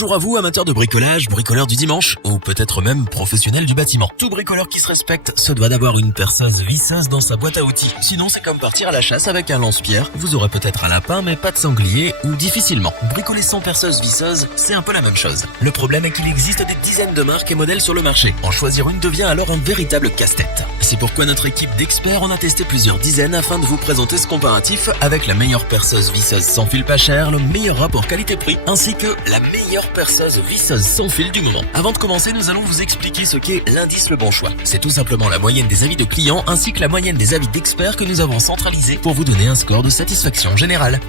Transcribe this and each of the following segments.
Bonjour à vous, amateurs de bricolage, bricoleurs du dimanche, ou peut-être même professionnels du bâtiment. Tout bricoleur qui se respecte se doit d'avoir une perceuse visseuse dans sa boîte à outils. Sinon, c'est comme partir à la chasse avec un lance-pierre. Vous aurez peut-être un lapin, mais pas de sanglier, ou difficilement. Bricoler sans perceuse visseuse, c'est un peu la même chose. Le problème est qu'il existe des dizaines de marques et modèles sur le marché. En choisir une devient alors un véritable casse-tête. C'est pourquoi notre équipe d'experts en a testé plusieurs dizaines afin de vous présenter ce comparatif avec la meilleure perceuse visseuse sans fil pas cher, le meilleur rapport qualité-prix, ainsi que la meilleure perceuse visseuse sans fil du moment. Avant de commencer, nous allons vous expliquer ce qu'est l'indice Le Bon Choix. C'est tout simplement la moyenne des avis de clients ainsi que la moyenne des avis d'experts que nous avons centralisés pour vous donner un score de satisfaction générale.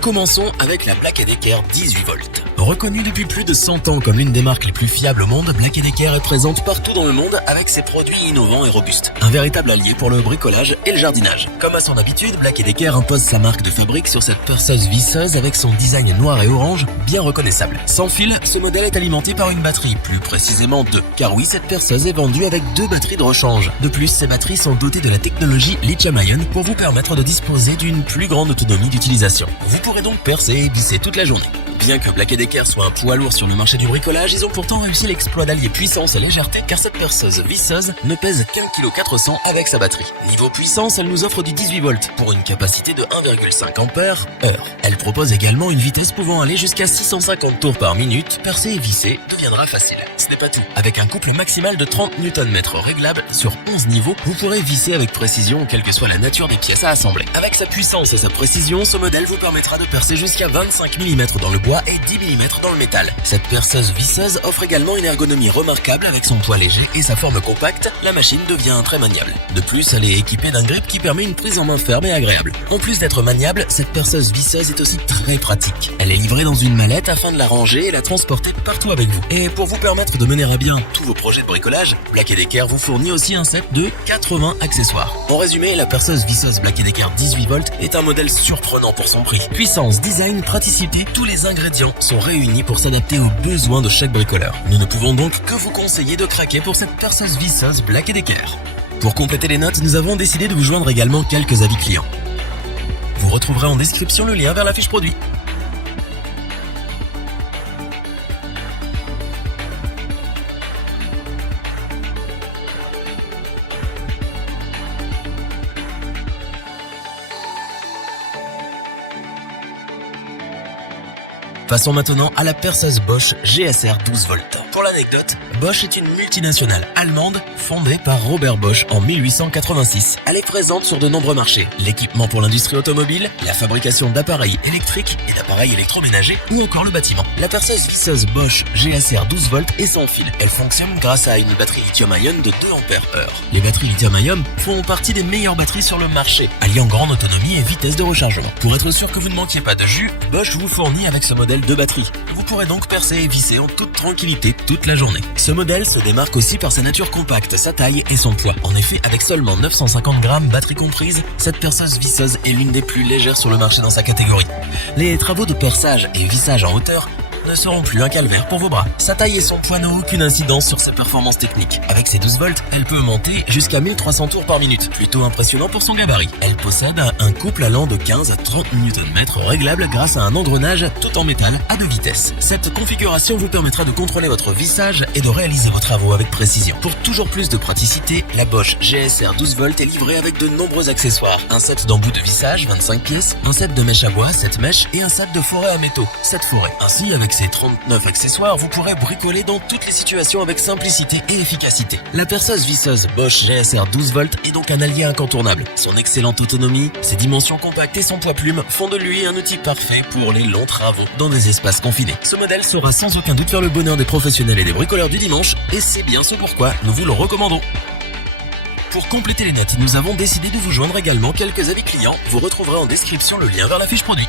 Commençons avec la Black & Decker 18 volts. Reconnue depuis plus de 100 ans comme l'une des marques les plus fiables au monde, Black & Decker est présente partout dans le monde avec ses produits innovants et robustes. Un véritable allié pour le bricolage et le jardinage. Comme à son habitude, Black & Decker impose sa marque de fabrique sur cette perceuse visseuse avec son design noir et orange bien reconnaissable. Sans fil, ce modèle est alimenté par une batterie, plus précisément 2. Car oui, cette perceuse est vendue avec 2 batteries de rechange. De plus, ces batteries sont dotées de la technologie lithium-ion pour vous permettre de disposer d'une plus grande autonomie d'utilisation. Vous pourrez donc percer et visser toute la journée. Bien que Black & Decker soit un poids lourd sur le marché du bricolage, ils ont pourtant réussi l'exploit d'allier puissance et légèreté car cette perceuse visseuse ne pèse qu'1,4 kg avec sa batterie. Niveau puissance, elle nous offre du 18 volts pour une capacité de 1,5 ampères heure. Elle propose également une vitesse pouvant aller jusqu'à 650 tours par minute. Percer et visser deviendra facile. Ce n'est pas tout. Avec un couple maximal de 30 Nm réglable sur 11 niveaux, vous pourrez visser avec précision quelle que soit la nature des pièces à assembler. Avec sa puissance et sa précision, ce modèle vous permettra de percer jusqu'à 25 mm dans le bois et 10 mm dans le métal. Cette perceuse visseuse offre également une ergonomie remarquable avec son poids léger et sa forme compacte, la machine devient très maniable. De plus, elle est équipée d'un grip qui permet une prise en main ferme et agréable. En plus d'être maniable, cette perceuse visseuse est aussi très pratique. Elle est livrée dans une mallette afin de la ranger et la transporter partout avec vous. Et pour vous permettre de mener à bien tous vos projets de bricolage, Black & Decker vous fournit aussi un set de 80 accessoires. En résumé, la perceuse visseuse Black & Decker 18 volts est un modèle surprenant pour son prix. Puissance, design, praticité, tous les ingrédients sont réunis pour s'adapter aux besoins de chaque bricoleur. Nous ne pouvons donc que vous conseiller de craquer pour cette perceuse visseuse Black & Decker. Pour compléter les notes, nous avons décidé de vous joindre également quelques avis clients. Vous retrouverez en description le lien vers la fiche produit. Passons maintenant à la perceuse Bosch GSR 12 volts. Pour l'anecdote, Bosch est une multinationale allemande fondée par Robert Bosch en 1886. Elle est présente sur de nombreux marchés. L'équipement pour l'industrie automobile, la fabrication d'appareils électriques et d'appareils électroménagers ou encore le bâtiment. La perceuse visseuse Bosch GSR 12 volts est sans fil. Elle fonctionne grâce à une batterie lithium-ion de 2 ampères heure. Les batteries lithium-ion font partie des meilleures batteries sur le marché, alliant grande autonomie et vitesse de rechargement. Pour être sûr que vous ne manquiez pas de jus, Bosch vous fournit avec ce modèle 2 batteries. Vous pourrez donc percer et visser en toute tranquillité toute la journée. Ce modèle se démarque aussi par sa nature compacte, sa taille et son poids. En effet, avec seulement 950 grammes, batterie comprise, cette perceuse visseuse est l'une des plus légères sur le marché dans sa catégorie. Les travaux de perçage et vissage en hauteur ne seront plus un calvaire pour vos bras. Sa taille et son poids n'ont aucune incidence sur ses performances techniques. Avec ses 12 volts, elle peut monter jusqu'à 1300 tours par minute. Plutôt impressionnant pour son gabarit. Elle possède un couple allant de 15 à 30 Nm réglable grâce à un engrenage tout en métal à 2 vitesses. Cette configuration vous permettra de contrôler votre vissage et de réaliser vos travaux avec précision. Pour toujours plus de praticité, la Bosch GSR 12 volts est livrée avec de nombreux accessoires. Un set d'embouts de vissage, 25 pièces, un set de mèches à bois, 7 mèches et un set de forêt à métaux, 7 forêts. Ainsi, avec ces 39 accessoires, vous pourrez bricoler dans toutes les situations avec simplicité et efficacité. La perceuse visseuse Bosch GSR 12 volts est donc un allié incontournable. Son excellente autonomie, ses dimensions compactes et son poids plume font de lui un outil parfait pour les longs travaux dans des espaces confinés. Ce modèle saura sans aucun doute faire le bonheur des professionnels et des bricoleurs du dimanche, et c'est bien ce pourquoi nous vous le recommandons. Pour compléter les notes, nous avons décidé de vous joindre également quelques avis clients. Vous retrouverez en description le lien vers la fiche produit.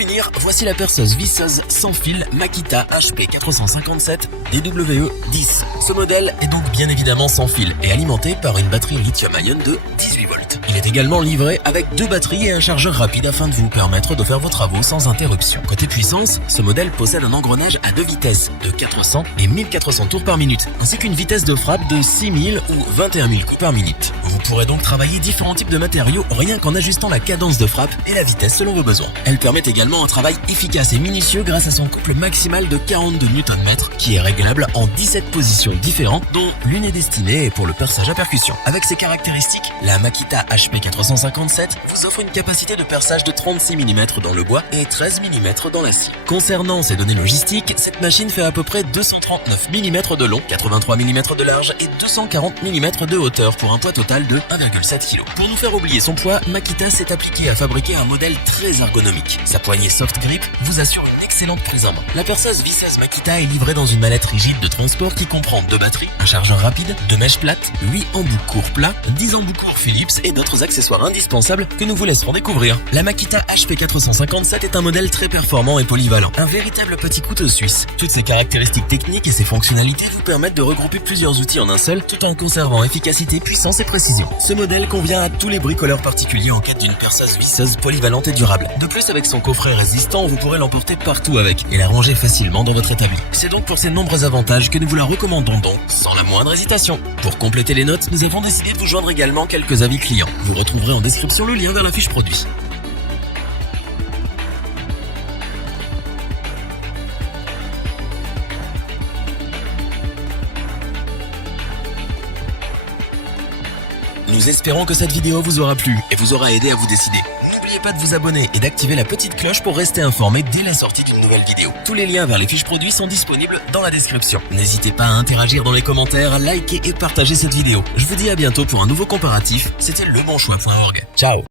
finir, voici la perceuse visseuse sans fil Makita HP 457 DWE10. Ce modèle est donc bien évidemment sans fil et alimenté par une batterie lithium-ion de 18 volts. Il est également livré avec 2 batteries et un chargeur rapide afin de vous permettre de faire vos travaux sans interruption. Côté puissance, ce modèle possède un engrenage à 2 vitesses de 400 et 1400 tours par minute, ainsi qu'une vitesse de frappe de 6000 ou 21 000 coups par minute. Vous pourrez donc travailler différents types de matériaux rien qu'en ajustant la cadence de frappe et la vitesse selon vos besoins. Elle permet également un travail efficace et minutieux grâce à son couple maximal de 42 Nm qui est réglable en 17 positions différentes dont l'une est destinée pour le perçage à percussion. Avec ses caractéristiques, la Makita HP 457 vous offre une capacité de perçage de 36 mm dans le bois et 13 mm dans l'acier. Concernant ses données logistiques, cette machine fait à peu près 239 mm de long, 83 mm de large et 240 mm de hauteur pour un poids total de 1,7 kg. Pour nous faire oublier son poids, Makita s'est appliqué à fabriquer un modèle très ergonomique. Sa poignée soft grip vous assure une excellente prise en main. La perceuse visseuse Makita est livrée dans une mallette rigide de transport qui comprend 2 batteries, un chargeur rapide, 2 mèches plates, 8 embouts courts plats, 10 embouts courts Philips et d'autres accessoires indispensables que nous vous laisserons découvrir. La Makita HP 457 est un modèle très performant et polyvalent, un véritable petit couteau suisse. Toutes ses caractéristiques techniques et ses fonctionnalités vous permettent de regrouper plusieurs outils en un seul tout en conservant efficacité, puissance et précision. Ce modèle convient à tous les bricoleurs particuliers en quête d'une perceuse visseuse polyvalente et durable. De plus, avec son coffret résistant, vous pourrez l'emporter partout avec et la ranger facilement dans votre établi. C'est donc pour ces nombreux avantages que nous vous la recommandons donc sans la moindre hésitation. Pour compléter les notes, nous avons décidé de vous joindre également quelques avis clients. Vous retrouverez en description le lien vers la fiche produit. Nous espérons que cette vidéo vous aura plu et vous aura aidé à vous décider. N'oubliez pas de vous abonner et d'activer la petite cloche pour rester informé dès la sortie d'une nouvelle vidéo. Tous les liens vers les fiches produits sont disponibles dans la description. N'hésitez pas à interagir dans les commentaires, à liker et partager cette vidéo. Je vous dis à bientôt pour un nouveau comparatif. C'était lebonchoix.org. Ciao.